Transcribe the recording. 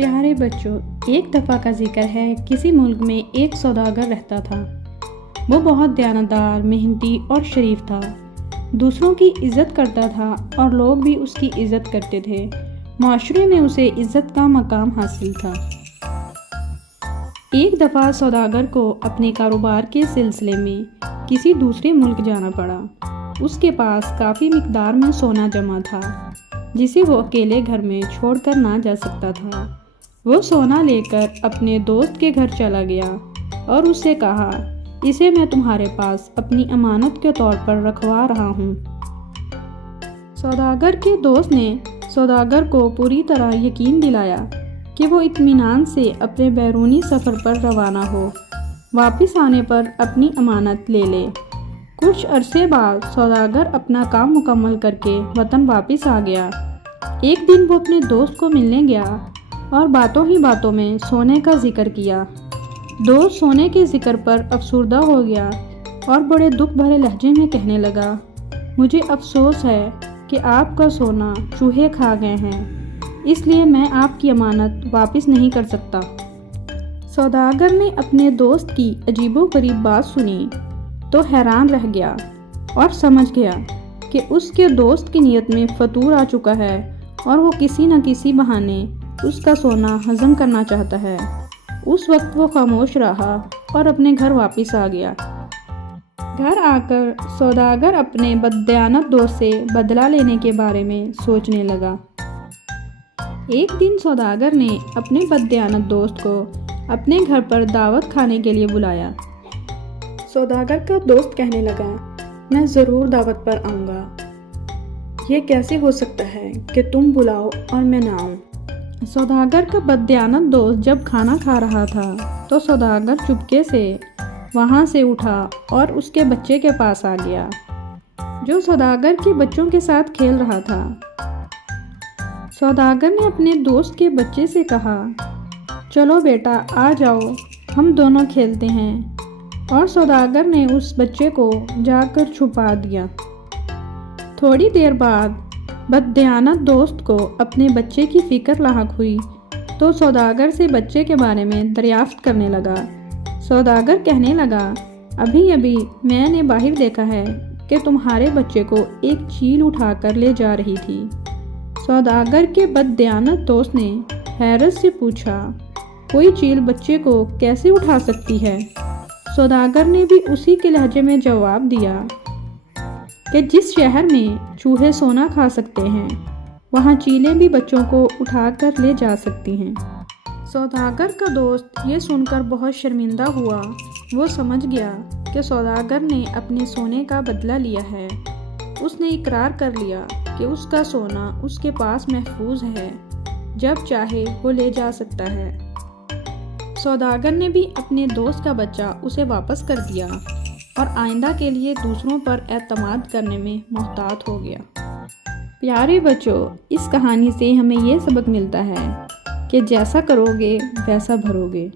پیارے بچوں، ایک دفعہ کا ذکر ہے کسی ملک میں ایک سوداگر رہتا تھا۔ وہ بہت دیانتدار، محنتی اور شریف تھا۔ دوسروں کی عزت کرتا تھا اور لوگ بھی اس کی عزت کرتے تھے۔ معاشرے میں اسے عزت کا مقام حاصل تھا۔ ایک دفعہ سوداگر کو اپنے کاروبار کے سلسلے میں کسی دوسرے ملک جانا پڑا۔ اس کے پاس کافی مقدار میں سونا جمع تھا جسے وہ اکیلے گھر میں چھوڑ کر نہ جا سکتا تھا۔ وہ سونا لے کر اپنے دوست کے گھر چلا گیا اور اس سے کہا، اسے میں تمہارے پاس اپنی امانت کے طور پر رکھوا رہا ہوں۔ سوداگر کے دوست نے سوداگر کو پوری طرح یقین دلایا کہ وہ اطمینان سے اپنے بیرونی سفر پر روانہ ہو، واپس آنے پر اپنی امانت لے لے۔ کچھ عرصے بعد سوداگر اپنا کام مکمل کر کے وطن واپس آ گیا۔ ایک دن وہ اپنے دوست کو ملنے گیا اور باتوں ہی باتوں میں سونے کا ذکر کیا۔ دوست سونے کے ذکر پر افسردہ ہو گیا اور بڑے دکھ بھرے لہجے میں کہنے لگا، مجھے افسوس ہے کہ آپ کا سونا چوہے کھا گئے ہیں، اس لیے میں آپ کی امانت واپس نہیں کر سکتا۔ سوداگر نے اپنے دوست کی عجیب و غریب بات سنی تو حیران رہ گیا اور سمجھ گیا کہ اس کے دوست کی نیت میں فتور آ چکا ہے اور وہ کسی نہ کسی بہانے اس کا سونا ہضم کرنا چاہتا ہے۔ اس وقت وہ خاموش رہا اور اپنے گھر واپس آ گیا۔ گھر آ کر سوداگر اپنے بددیانت دوست سے بدلہ لینے کے بارے میں سوچنے لگا۔ ایک دن سوداگر نے اپنے بددیانت دوست کو اپنے گھر پر دعوت کھانے کے لیے بلایا۔ سوداگر کا دوست کہنے لگا، میں ضرور دعوت پر آؤں گا۔ یہ کیسے ہو سکتا ہے کہ تم بلاؤ اور میں نہ آؤں؟ سوداگر کا بددیانت دوست جب کھانا کھا رہا تھا تو سوداگر چپکے سے وہاں سے اٹھا اور اس کے بچے کے پاس آ گیا جو سوداگر کے بچوں کے ساتھ کھیل رہا تھا۔ سوداگر نے اپنے دوست کے بچے سے کہا، چلو بیٹا آ جاؤ، ہم دونوں کھیلتے ہیں، اور سوداگر نے اس بچے کو جا کر چھپا دیا۔ تھوڑی دیر بعد بددیانت دوست کو اپنے بچے کی فکر لاحق ہوئی تو سوداگر سے بچے کے بارے میں دریافت کرنے لگا۔ سوداگر کہنے لگا، ابھی میں نے باہر دیکھا ہے کہ تمہارے بچے کو ایک چیل اٹھا کر لے جا رہی تھی۔ سوداگر کے بددیانت دوست نے حیرت سے پوچھا، کوئی چیل بچے کو کیسے اٹھا سکتی ہے؟ سوداگر نے بھی اسی کے لہجے میں جواب دیا کہ جس شہر میں چوہے سونا کھا سکتے ہیں وہاں چیلیں بھی بچوں کو اٹھا کر لے جا سکتی ہیں۔ سوداگر کا دوست یہ سن کر بہت شرمندہ ہوا۔ وہ سمجھ گیا کہ سوداگر نے اپنے سونے کا بدلہ لیا ہے۔ اس نے اقرار کر لیا کہ اس کا سونا اس کے پاس محفوظ ہے، جب چاہے وہ لے جا سکتا ہے۔ سوداگر نے بھی اپنے دوست کا بچہ اسے واپس کر دیا اور آئندہ کے لیے دوسروں پر اعتماد کرنے میں محتاط ہو گیا۔ پیارے بچوں، اس کہانی سے ہمیں یہ سبق ملتا ہے کہ جیسا کرو گے ویسا بھرو گے۔